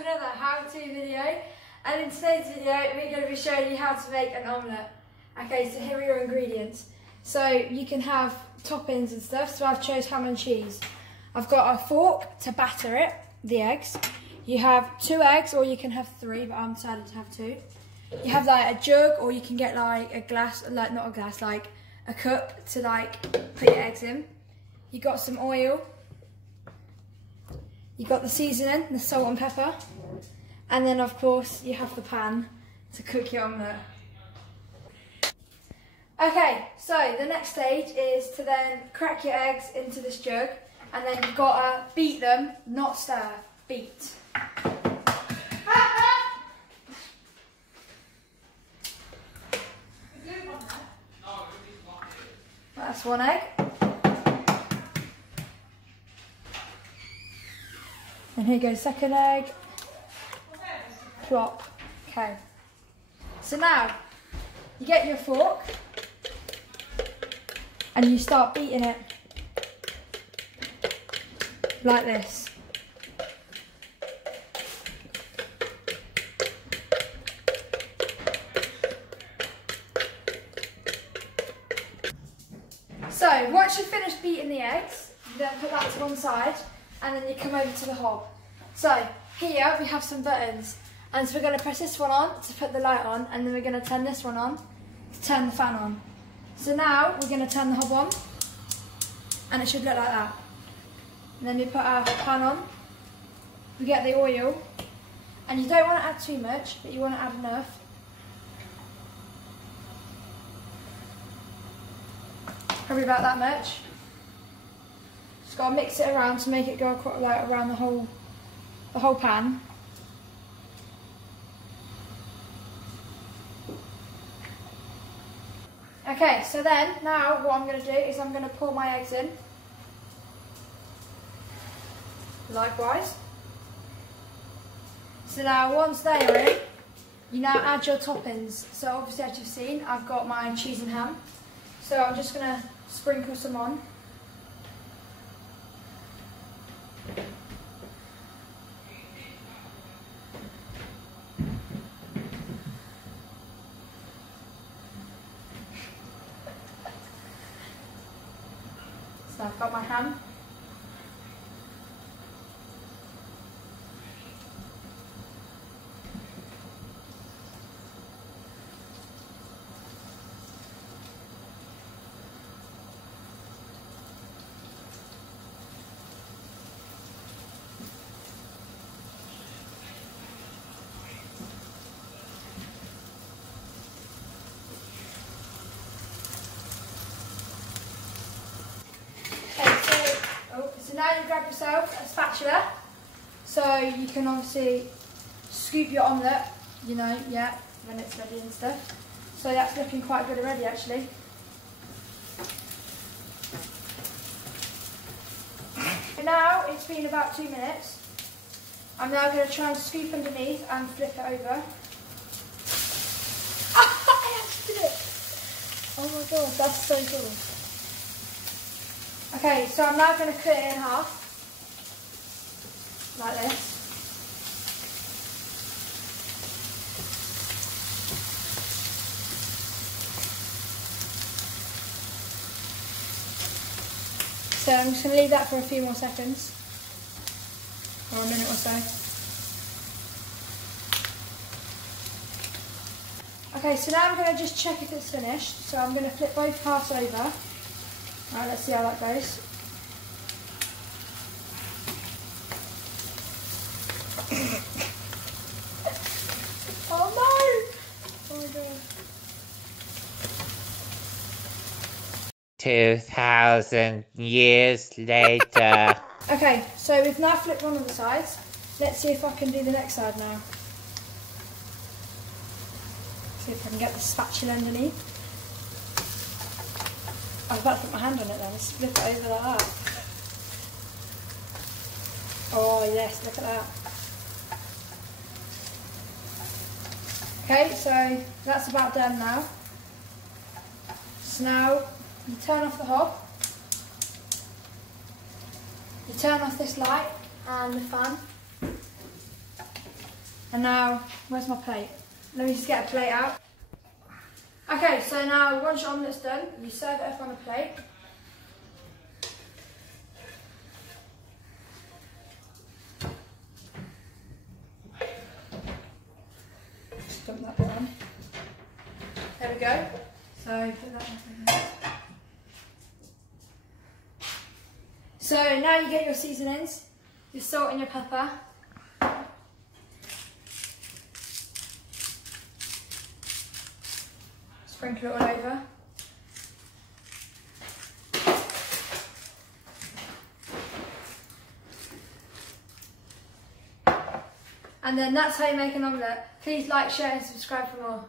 to another how-to video, and in today's video we're going to be showing you how to make an omelette. Okay, so here are your ingredients. So you can have toppings and stuff, so I've chose ham and cheese. I've got a fork to batter it, the eggs. You have 2 eggs, or you can have 3, but I'm decided to have 2. You have like a jug, or you can get like a glass, like not a glass, like a cup to like put your eggs in. You got some oil. You got the seasoning, the salt and pepper, and then of course you have the pan to cook your omelette. Okay, so the next stage is to then crack your eggs into this jug, and then you've got to beat them, not stir, beat. That's 1 egg. And here goes 2nd egg. Plop. Okay. So now, you get your fork and you start beating it like this. So once you've finished beating the eggs, you then put that to one side, and then you come over to the hob. So here we have some buttons, and so we're going to press this one on to put the light on, and then we're going to turn this one on to turn the fan on. So now we're going to turn the hob on, and it should look like that. And then we put our pan on, we get the oil, and you don't want to add too much, but you want to add enough. Probably about that much. Just got to mix it around to make it go like around the whole pan. Okay, so then now what I'm going to do is I'm going to pour my eggs in. Likewise. So now once they are in, you now add your toppings. So obviously, as you've seen, I've got my cheese and ham. So I'm just going to sprinkle some on. So I've got my ham. So now you grab yourself a spatula, so you can obviously scoop your omelette, you know, yeah, when it's ready and stuff. So that's looking quite good already, actually. So now it's been about 2 minutes. I'm now going to try and scoop underneath and flip it over. I actually did it! Oh my god, that's so cool. Okay, so I'm now going to cut it in half, like this. So I'm just going to leave that for a few more seconds, or a minute or so. Okay, so now I'm going to just check if it's finished, so I'm going to flip both halves over. Right, let's see how that goes. Oh no! Oh my god. 2,000 years later. Okay, so we've now flipped one of the sides. Let's see if I can do the next side now. See if I can get the spatula underneath. I was about to put my hand on it then, let's flip it over like that. Oh yes, look at that. Okay, so that's about done now. So now you turn off the hob. You turn off this light and the fan. And now, where's my plate? Let me just get a plate out. Okay, so now once your omelette's done, you serve it up on a plate. Just dump that bit on. There we go. So put that on. So now you get your seasonings, your salt and your pepper. Sprinkle it all over. And then that's how you make an omelette. Please like, share and subscribe for more.